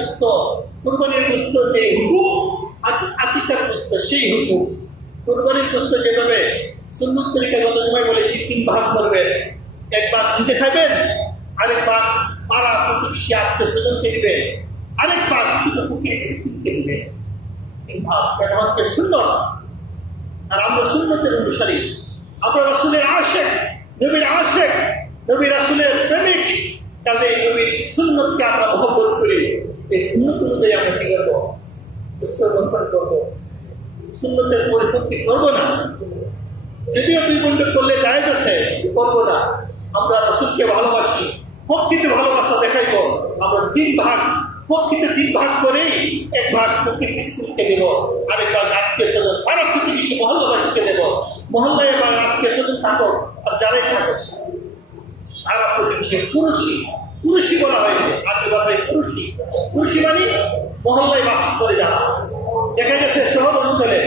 পুস্ত কুরবানির পুস্ত যে হুকুম আক- আকিকার পুস্ত সেই হুকুম। কুরবানির পুস্ত যেভাবে সুন্নত তরিকা গত সময় বলেছি তিন ভাগ করবেন এক ভাগ নিজে খাবেন আরেক ভাগ পাড়া প্রতিবেশী আত্মীয় স্বজনকে দিবেন আরেক ভাগ শুধু ফুকির স্ত্রীকে দিবেন তিন ভাগ এটা সুন্দর। আর আমরা সুন্নতের অনুসারী। আমরা রসুলের আশেক, নবীর আশেক, নবী রাসুলের প্রেমিক। কাজে নবীর সুন্নতকে আমরা মহব্বত করি। এই আমরা কি করব? পুস্তকন করব। সুন্নতের পরিপন্থী করব না। যদিও দুই বন্ধু করলে যায় আছে করব না। আমরা রসুলকে ভালোবাসি প্রকৃতি ভালোবাসা দেখাইব। আমরা তিন ভাগ প্রকৃতি তিন ভাগ করেই এক ভাগ প্রকৃতি স্কুলকে দেব, আরেক ভাগ আত্মীয় স্বজন আরেক প্রতিবেশী মহল্লাবাসীকে দেব। মহল্লায় এবার আত্মীয় স্বজন থাকো, আর যারাই থাকো, তারা প্রতিবেশী পুরুষই। পুরুষই বলা হয়েছে আগে হয় পুরুষই। পুরুষই মানে মহল্লায় বাস করে যারা। দেখা গেছে শহর অঞ্চলে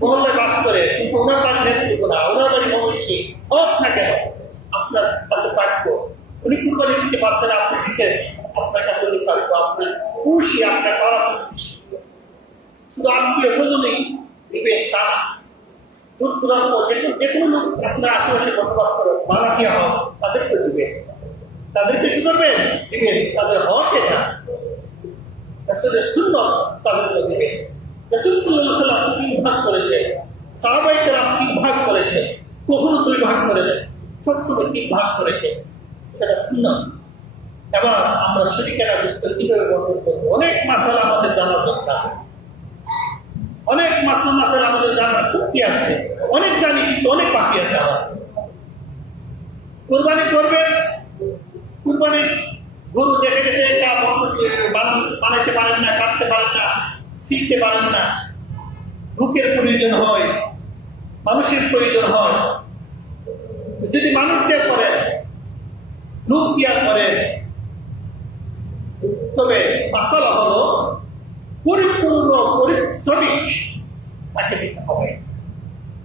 মহল্লায় বাস করে কিন্তু ওনার বাড়ি নেতৃত্ব না ওনার বাড়ি মহিষী হোক না কেন, আপনার কাছে প্রাপ্য উনি কুরবানি দিতে পারছেন আপনি দিচ্ছেন আপনার কাছে উনি প্রাপ্য আপনার পুরুষই আপনার পাড়া শুধু আত্মীয় স্বজনই দিবেন তা দূর দূরান্ত যে কোনো- লোক আপনার আশেপাশে বসবাস করে ভাড়াটিয়া হোক তাদেরকে দিবেন। তাদেরকে কি করবেন দিবেন তাদের হক এটা আসলে সুন্নত তাদেরকে দিবেন রসুল সাল্লাম তিন ভাগ করেছে। সাহাবাইকেরা তিন ভাগ করেছে। কখনো দুই ভাগ করেছে সবসময় তিন ভাগ করেছে। সেটা সুন্নত। এবার আমরা শরীরেরা বুঝতে কীভাবে বর্ণন করব? অনেক মাসাল আমাদের জানার দরকার। অনেক মাসলা মাসাল আমাদের জানার খুবই আছে। অনেক জানি, কিন্তু অনেক বাকি আছে আমার। কোরবানি করবেন কুরবানির গরু দেখে গেছে, এটা বানাইতে পারেন না, কাটতে পারেন না শিখতে পারেন না। লোকের প্রয়োজন হয়, মানুষের প্রয়োজন হয়। যদি মানুষ দিয়ে করেন লোক দিয়া করেন তবে মাসালা হলো পরিপূর্ণ পরিশ্রমিক তাকে দিতে হবে।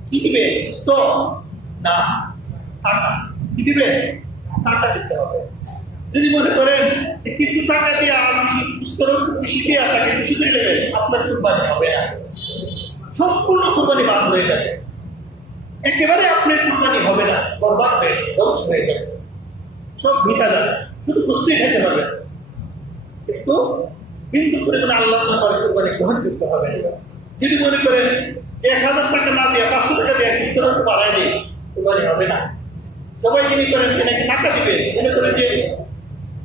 কি দিবে? স্তর না। টাকা। কি দিবে? টাকা দিতে হবে। যদি মনে করেন কিছু টাকা দিয়ে আর স্তর বেশি দিয়ে তাকে খুশি করে দেবেন আপনার কুরবানি হবে না। সম্পূর্ণ কুরবানি বাদ হয়ে যাবে। একেবারে আপনার কুরবানি হবে না, বরবাদ হয়ে ধ্বংস হয়ে যাবে। সব ভিতা যাবে, শুধু বুঝতেই থাকতে পারবেন কিন্তু বিন্দু মানে আল্লাহ করে কোরবানি গ্রহণ করতে হবে যদি মনে করেন এক হাজার টাকা না দিয়ে পাঁচশো টাকা দিয়ে কিস্তর একটু বাড়াই দিই কোরবানি হবে না। সবাই যিনি করেন নাকি টাকা দিবেন। মনে করেন যে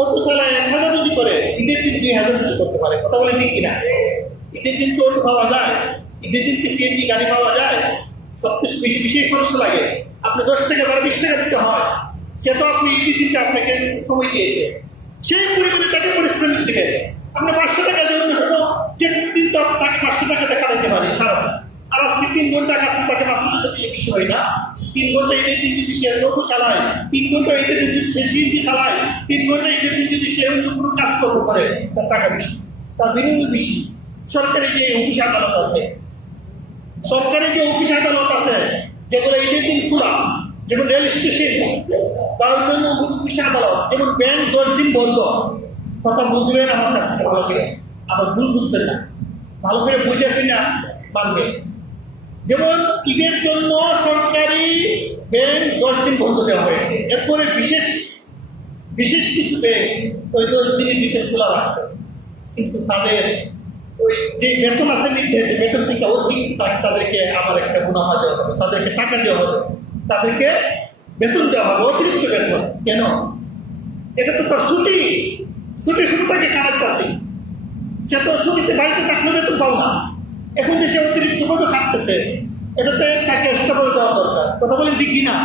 অটো চালায় এক হাজার রুজি করে, ঈদের দিন দুই হাজার রুজি করতে পারে। কথা বলে ঠিক কিনা? ঈদের দিন অটো পাওয়া যায়, ঈদের দিন কি সিএনজি, গাড়ি পাওয়া যায়? সব কিছু বেশি বেশি খরচ লাগে। আপনি দশ টাকা বা বিশ টাকা দিতে হয়। সে তো আপনি ঈদের দিনটা আপনাকে সময় দিয়েছে। সেই পরিমাণে তাকে পরিশ্রমিক দিবেন আপনি পাঁচশো টাকা দেবেন হলো যে দিন তো তাকে পাঁচশো টাকা দেখা দিতে পারে সারাদিন। আর আজকে তিন ঘণ্টা কাছে তাকে পাঁচশো টাকা দিলে কিছু হয় না। তিন ঘণ্টা ঈদের দিন যদি সে চালায়, তিন ঘণ্টা দিন যদি সে সিএনজি চালায়, তিন ঘণ্টা ঈদের দিন যদি সে অন্য কোনো তার টাকা বেশি, তার বেশি। যে অফিস আদালত আছে সরকারি যে অফিস আদালত আছে, যেগুলো ঈদের দিন খোলা, যেমন রেল স্টেশন অন্যান্য অফিস আদালত, যেমন ব্যাংক দশ দিন বন্ধ, কথা বুঝবেন আমার কাছ থেকে ভালো করে। আবার ভুল বুঝবেন না। ভালো করে বুঝেছেন না মানবে যেমন ঈদের জন্য সরকারি ব্যাংক দশ দিন বন্ধ দেওয়া হয়েছে। এরপরে বিশেষ বিশেষ কিছু ব্যাংক ওই দশ দিনের ভিতরে খোলা রাখছে। কিন্তু তাদের ওই যে বেতন আছে নির্ধারিত, বেতন থেকে অধিক তাদেরকে আমার একটা মুনাফা দেওয়া হবে, তাদেরকে টাকা দেওয়া হবে। তাদেরকে বেতন দেওয়া হবে, অতিরিক্ত বেতন। কেন? এটা তো তার ছুটি। ছুটি শুরু থাকে কাছে সে তো ছুটিতে বাড়িতে থাকলে বেতন পাও না। এখন যে সে অতিরিক্ত ভাবে থাকতেছে, এটাতে তাকে এক্সট্রা করে দেওয়া দরকার। কথা বলেন ঠিক কিনা?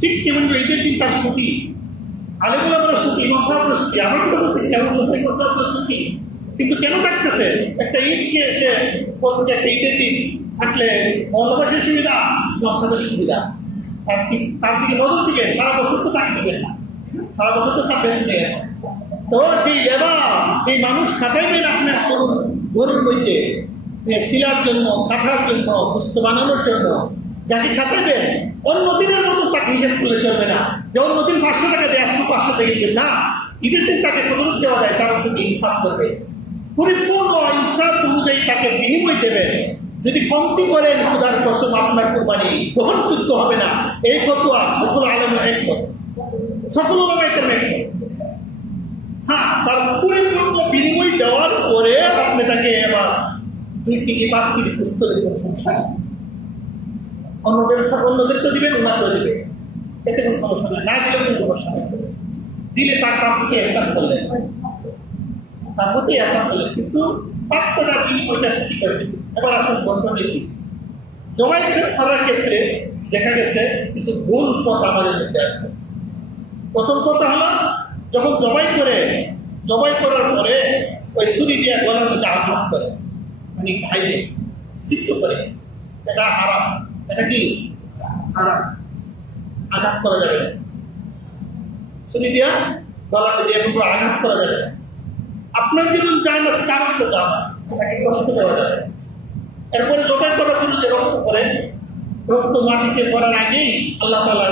ঠিক তেমন ঈদের দিন তার ছুটি। আমরা ছুটি সাহেবরা ছুটি, আমরা কিন্তু বলতেছি এমন ছুটি। কিন্তু কেন ডাকতেছে একটা ঈদকে এসে বলছে একটা ঈদের দিন থাকলে মহল্লাবাসীর সুবিধা আপনাদের সুবিধা। তার দিকে নজর দিবেন, সারা বছর তো তাকে দিবেন না। সারা বছর তো তার বেতন গেছে তো যে লেবা যে মানুষ খাটাইবেন আপনার গরুর গরুর মধ্যে শিলার জন্য কাটার জন্য সুস্থ বানানোর জন্য। যাকে খাটাইবেন অন্য দিনের মতো তাকে হিসাব করলে চলবে না। যে অন্য দিন পাঁচশো টাকা দেয়, আজকে পাঁচশো টাকা দিবেন। না, ঈদের দিন তাকে কতটুক দেওয়া যায়, তার প্রতি ইনসাফ করবে। পরিপূর্ণ ইনসাফ অনুযায়ী তাকে বিনিময় দেবেন। যদি কমতি করেন খুদার কসম, আপনার কোরবানি গ্রহণযোগ্য হবে না। এই ফতোয়া সকল আলমের একমত। সকল আলমের একমত। হ্যাঁ তার পরিপূর্ণ বিনিময় দেওয়ার পরে আপনি তাকে এবার দুই পাঁচ নেই। অন্যদের অন্যদেরকে দিবেন এতে কোনো সমস্যা নেই। না দিলে কোনো সমস্যা নেই। দিলে তার করলেন তার প্রতি করলেন কিন্তু প্রাপ্যটা বিনিময়টা সত্যি করে দিবেন এবার আসুন বন্ধনে কি? জবাই করার ক্ষেত্রে দেখা গেছে কিছু ভুল পথ আমাদের মধ্যে আসছে প্রথম কথা হলো, যখন জবাই করে, জবাই করার পরে ওই ছুরি দিয়ে গলার মধ্যে আঘাত করে। মানে ভাইরে সিদ্ধ করে। এটা এটা কি? আঘাত করা যাবে না। ছুরি দিয়া করে আঘাত করা যাবে আপনার যেমন জান আছে তার জান আছে। কষ্ট দেওয়া যাবে এরপরে করার পরে যে রক্ত করে রক্ত মাটিতে পড়ার আগেই আল্লাহ তালা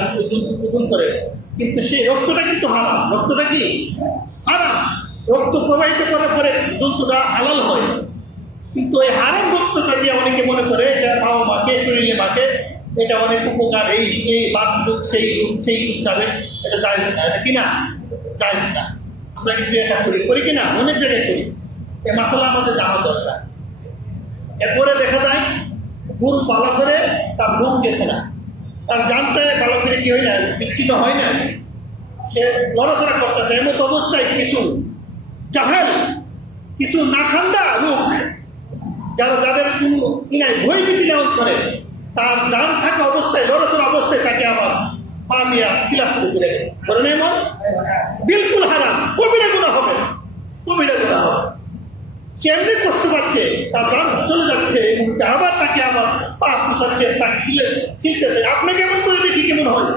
করে। কিন্তু সেই রক্তটা কিন্তু হারাম। রক্তটা কি? হারাম। রক্ত প্রবাহিত করার পরে জন্তুটা হালাল হয়। কিন্তু ওই হারাম রক্তটা দিয়ে অনেকে মনে করে এটা পাও মাকে শরীরে মাকে এটা অনেক উপকার, এই এই বাদ দুধ সেই দুধ সেই দুধ খাবে এটা যায় না, এটা কিনা? যায় না। আমরা কিন্তু এটা করি? করি কিনা? অনেক জায়গায় করি। এই মশলা আমাদের জানা দরকার। এরপরে দেখা যায় গরু ভালো করে তার ঘুম গেছে না। তার জানতে ভালো করে কি হয় না, বিচ্ছিন্ন হয় না। সে লড়াচড়া করতেছে। এমন অবস্থায় কিছু জাহেল, কিছু নাখান্দা লোক যারা যাদের কোনো কিনায় বই নেওয়া করে, তার জান থাকা অবস্থায় লড়াচড়া অবস্থায় তাকে আবার পা দিয়া চিলা শুরু করে দেয়। বলেন এমন বিলকুল হারাম, কবিরা গুণা হবে, কবিরা গুণা হবে। সে এমনি কষ্ট পাচ্ছে, তার প্রাণ চলে যাচ্ছে আবার তাকে আবার পা পুষাচ্ছে তাকে সিলে সিলতেছে আপনাকে এমন করে দেখি কেমন হয়?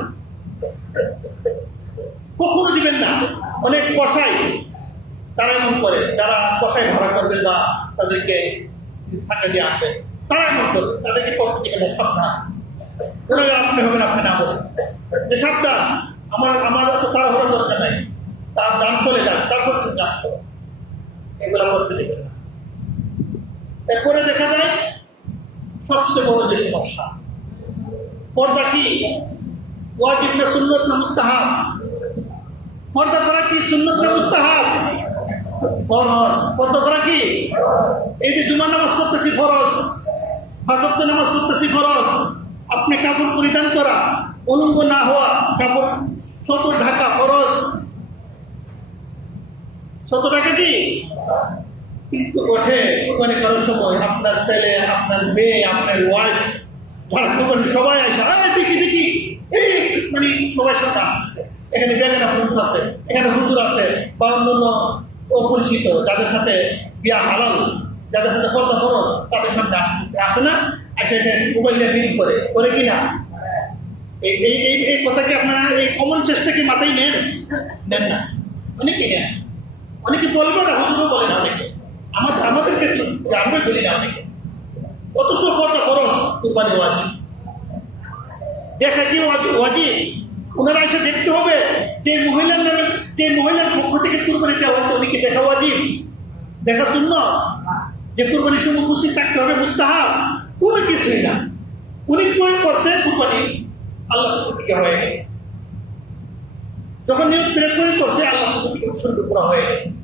কখনো দিবেন না। অনেক কষাই তারা এমন করে, যারা কষাই ভাড়া করবেন বা তাদেরকে দিয়ে আনবে তারা করে তাদেরকে সাবধান। আপনি হবেন, আপনি না বলেন যে, সাবধান, আমার আমার তো তাড়াহুড়ো দরকার নাই। তার দাম চলে তারপর তুমি আসতে হবে এগুলো করতে দেবেন না। এরপরে দেখা যায়, সবচেয়ে বড় যে সমস্যা, পর্দা কি? ওয়াজিব না সুন্নত না মুস্তাহাব? পর্দা করা কি সুন্নত না মুস্তাহাব? করা কি? এই যে নামাজ নামাজ আপনি কাপড় পরিধান করা অলঙ্গ না হওয়া, কাপড় শত ঢাকা ফরজ। শত টাকা কি? কিন্তু ওঠে কোরবানি করার সময় আপনার ছেলে, আপনার মেয়ে, আপনার ওয়াইফ কোরবানি সবাই আসে, "এই, দেখি দেখি। এই মানে সবাই সাথে আসছে। এখানে বেগানা পুরুষ আছে, এখানে হুজুর আছে বা অপরিচিত, যাদের সাথে বিয়া হালাল, যাদের সাথে কর্তা করো, তাদের সামনে আসতেছে আসে না এসে এসে মোবাইল দিয়ে করে করে কিনা এই এই, এই- এই কথা আপনারা এই কমন চেষ্টা কি মাথায় নেন? নেন না। অনেকে নেন। অনেকে বলবে না, হুজুরও বলে না অনেকে। আমার আমাদের ক্ষেত্রে আমরা বলি না অনেকে। অথচ কর্তা খরচ কুরবানি ওয়াজিব। দেখা কি ওনারা এসে দেখতে হবে যে মহিলার নামে, যে মহিলার পক্ষ থেকে কুরবানি দেওয়া হচ্ছে উনিকে দেখা ওয়াজিব? দেখা শূন্য যে কুরবানির সময় উপস্থিত থাকতে হবে, মুস্তাহাব। কোনো কিছুই না। উনি প্রয়োগ করছে কুরবানি। আল্লাহ থেকে হয়ে গেছে। যখন নিয়োগ প্রয়োগ করছে, আল্লাহ থেকে উৎসর্গ করা হয়ে গেছে।